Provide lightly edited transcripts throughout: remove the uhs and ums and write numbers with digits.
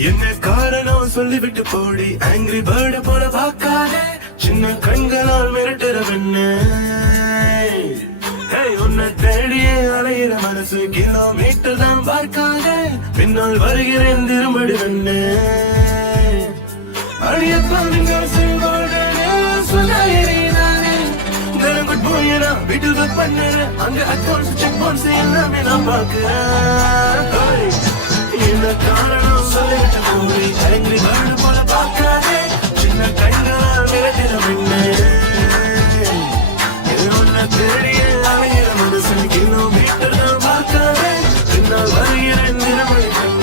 என்ன காரணம் சொல்லிவிட்டு போடி ஆங்கிரி பேர்டு போல பார்க்காதே சின்ன கண்களால் மிரட்டுற பெண்ணு உன்னை தேடியே அலையிற மனசு கிலோமீட்டர் தான் பார்க்காதே பின்னால் வருகிறேன் திரும்படி பெண்ணு அடியப்பா நீங்கள் செல்வாடே சொல்லாயிரே குட் போயினா வீட்டில் ஒர்க் பண்ணுறேன் அங்க அக்கௌண்ட்ஸ் செக் பவுன்ஸ் எல்லாமே நான் பார்க்கிறேன் என்ன காரணம் சொல்லிவிட்டு போய் ஆங்கிரி பேர்டு போல பார்க்காதே சின்ன கண்களால் மிரட்டிற பெண்ணு உன்னை தேடியே அலையிற மனசு கிலோமீட்டர் தான் பார்க்காதே பின்னால் வருகிறேன் திரும்படி பெண்ணு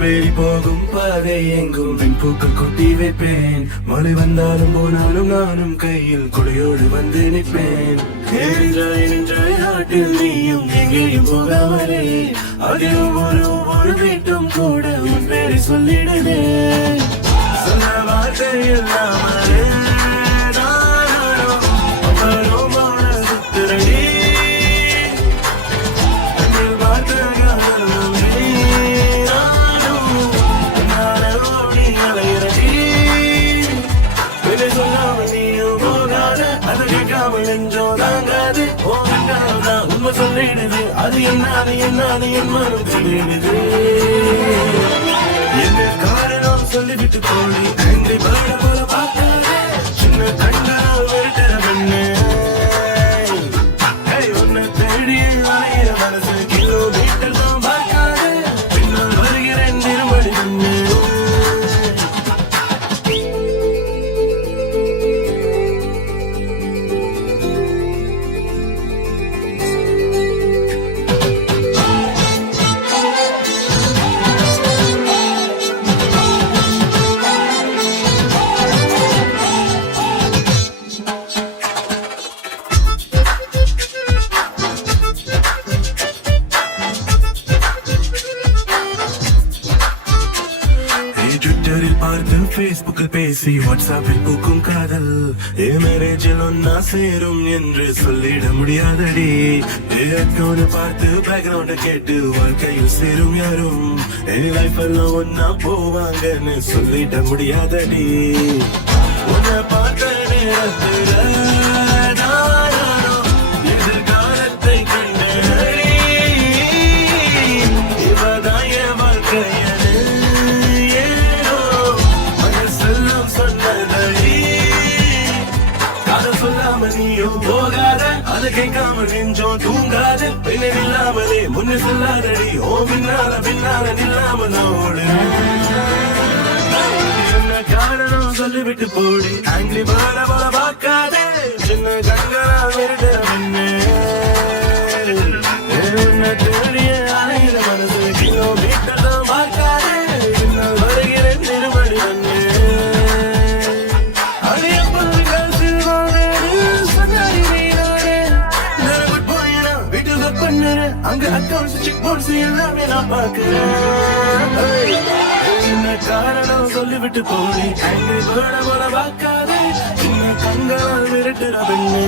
வேலி போகும் பாதை எங்கும் வெண்பூக்கள் கொட்டி வைப்பேன் மழை வந்தாலும் போனாலும் நானும் கையில் குடையோடு வந்து நிற்பேன் நாட்டில் நீயும் எங்கேயும் போகாமலே அதிலும் ஒரு வீட்டும் கூட உன் பேரை சொல்லிடுதே சொல்ல வார்த்தை இல்லாமலே சொல்லிடுது அது என்னால என் மனம் சொல்லிடுது என்ன காரணம் சொல்லிவிட்டு போடி ஆங்கிரி பேர்டு போல பார்க்காதே சின்ன கண்களால் மிரட்டுற பெண்ணு உன்னை தேடி அலையிற மனசு கிலோமீட்டர் தான் பார்க்காதே பின்னால் வருகிறேன் திரும்படி பெண்ணு பேஸ்புக்கில் பேசி வாட்ஸ்ஆப்பில் பூக்கும் காதல் மேரேஜில் ஒன்னா சேரும் என்று சொல்லிட முடியாதடி அக்கௌண்ட் பார்த்து பேக்ரவுண்ட கேட்டு வாழ்க்கையில் சேரும் யாரும் லைஃப் எல்லாம் ஒன்னா போவாங்கன்னு சொல்லிட முடியாதடி உன்னை பார்த்த நேரத்துல எதிர்காலத்தை கண்டடி இவதான் என் வாழ்க்கைய போகாத அதை கேட்காம நெஞ்சோம் தூங்காத பின்ன நில்லாமலே முன்ன செல்லாதடி ஓ பின்னால நில்லாம ஓடு என்ன காரணம் சொல்லிவிட்டு போடி ஆங்கிரி பேர்டு போல பார்க்காதே சின்ன கண்களா மிரட்டுற பெண்ணு உன்னை தேடிய அலையிற மனசு கிலோமீட்டர் தான் பார்க்காதே பின்னால் வருகிறேன் திரும்படி பெண்ணு அங்க அக்கௌண்ட்ஸ் செக் பவுன்ஸ் எல்லாமே நான் பார்க்கிறேன் என்ன காரணம் சொல்லிவிட்டு போடி ஆங்கிரி பேர்டு போல பார்க்காதே சின்ன கண்களால் மிரட்டுற பெண்ணு